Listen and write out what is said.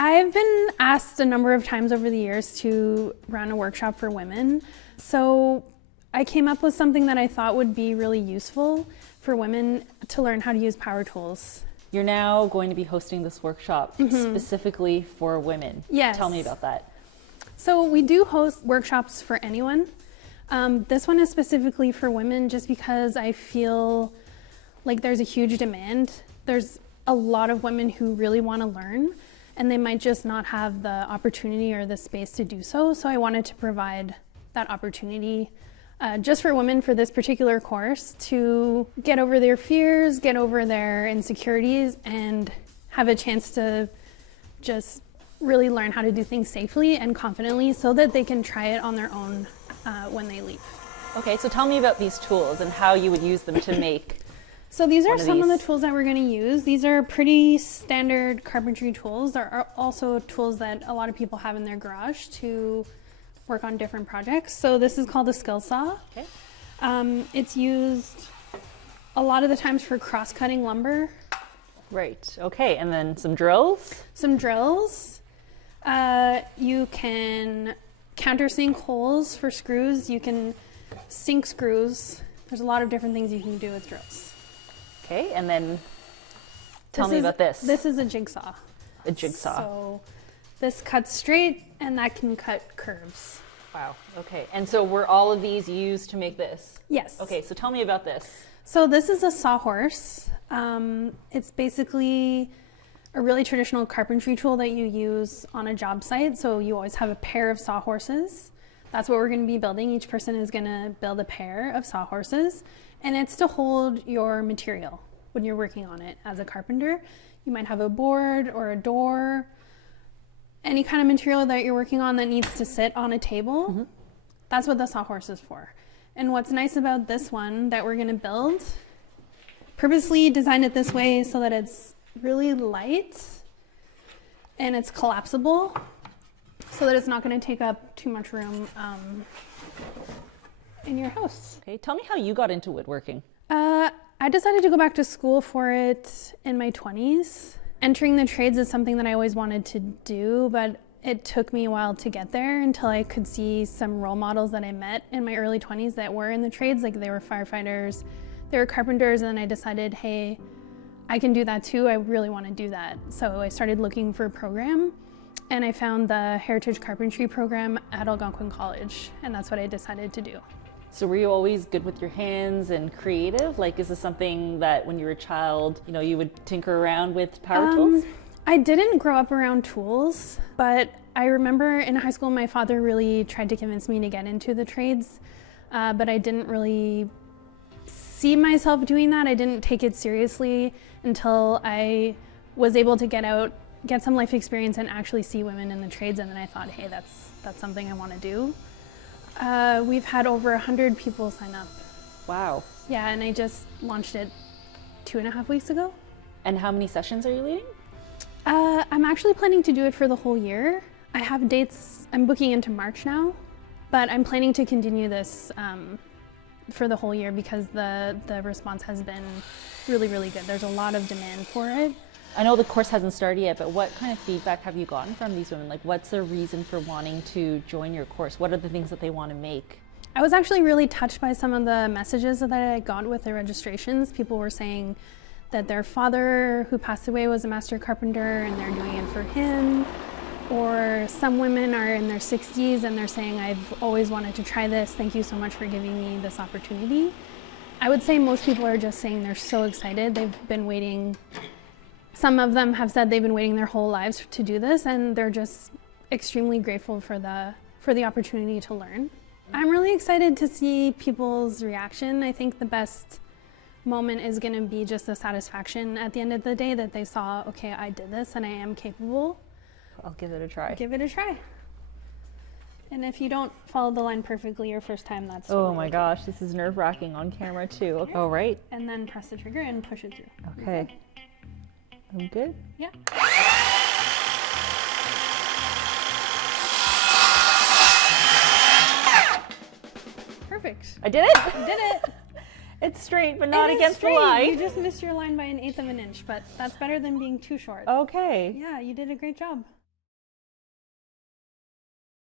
I've been asked a number of times over the years to run a workshop for women. So I came up with something that I thought would be really useful for women to learn how to use power tools. You're now going to be hosting this workshop specifically for women. Yes. Tell me about that. So we do host workshops for anyone. This one is specifically for women just because I feel like there's a huge demand. There's a lot of women who really want to learn, and they might just not have the opportunity or the space to do so. So I wanted to provide that opportunity just for women for this particular course to get over their fears, get over their insecurities, and have a chance to just really learn how to do things safely and confidently so that they can try it on their own when they leave. Okay, so tell me about these tools and how you would use them to make. So these are some of the tools that we're going to use. These are pretty standard carpentry tools. There are also tools that a lot of people have in their garage to work on different projects. So this is called a skill saw. Okay. It's used a lot of the times for cross-cutting lumber. Right, okay, and then some drills? Some drills. You can countersink holes for screws. You can sink screws. There's a lot of different things you can do with drills. Okay, and then tell me about this. This is a jigsaw. A jigsaw. So this cuts straight and that can cut curves. Wow, okay. And so were all of these used to make this? Yes. Okay, so tell me about this. So this is a sawhorse. It's basically a really traditional carpentry tool that you use on a job site. So you always have a pair of sawhorses. That's what we're going to be building. Each person is going to build a pair of sawhorses, and it's to hold your material when you're working on it as a carpenter. You might have a board or a door, any kind of material that you're working on that needs to sit on a table. That's what the sawhorse is for. And what's nice about this one that we're going to build, purposely designed it this way so that it's really light and it's collapsible, so that it's not going to take up too much room in your house. Okay, tell me how you got into woodworking. I decided to go back to school for it in my 20s. Entering the trades is something that I always wanted to do, but it took me a while to get there until I could see some role models that I met in my early 20s that were in the trades. Like, they were firefighters, they were carpenters, and I decided, hey, I can do that too. I really want to do that. So I started looking for a program, and I found the Heritage Carpentry program at Algonquin College, and that's what I decided to do. So were you always good with your hands and creative? Like, is this something that when you were a child, you know, you would tinker around with power tools? I didn't grow up around tools, but I remember in high school my father really tried to convince me to get into the trades, but I didn't really see myself doing that. I didn't take it seriously until I was able to get out, get some life experience, and actually see women in the trades, and then I thought, hey, that's something I want to do. We've had over 100 people sign up. Wow. Yeah, and I just launched it 2.5 weeks ago. And how many sessions are you leading? I'm actually planning to do it for the whole year. I have dates, I'm booking into March now, but I'm planning to continue this for the whole year because the response has been really, really good. There's a lot of demand for it. I know the course hasn't started yet, but what kind of feedback have you gotten from these women? Like, what's their reason for wanting to join your course? What are the things that they want to make? I was actually really touched by some of the messages that I got with the registrations. People were saying that their father who passed away was a master carpenter and they're doing it for him. Or some women are in their 60s and they're saying, I've always wanted to try this. Thank you so much for giving me this opportunity. I would say most people are just saying they're so excited. They've been waiting. Some of them have said they've been waiting their whole lives to do this, and they're just extremely grateful for the opportunity to learn. I'm really excited to see people's reaction. I think the best moment is going to be just the satisfaction at the end of the day that they saw, okay, I did this and I am capable. I'll give it a try. Give it a try. And if you don't follow the line perfectly your first time, that's oh my gosh, this is nerve-wracking on camera too. Okay. Oh, right. And then press the trigger and push it through. Okay. I'm good? Yeah. Perfect. I did it? You did it. It's straight, but not It is against straight. the line. You just missed your line by 1/8 of an inch, but that's better than being too short. Okay. Yeah, you did a great job.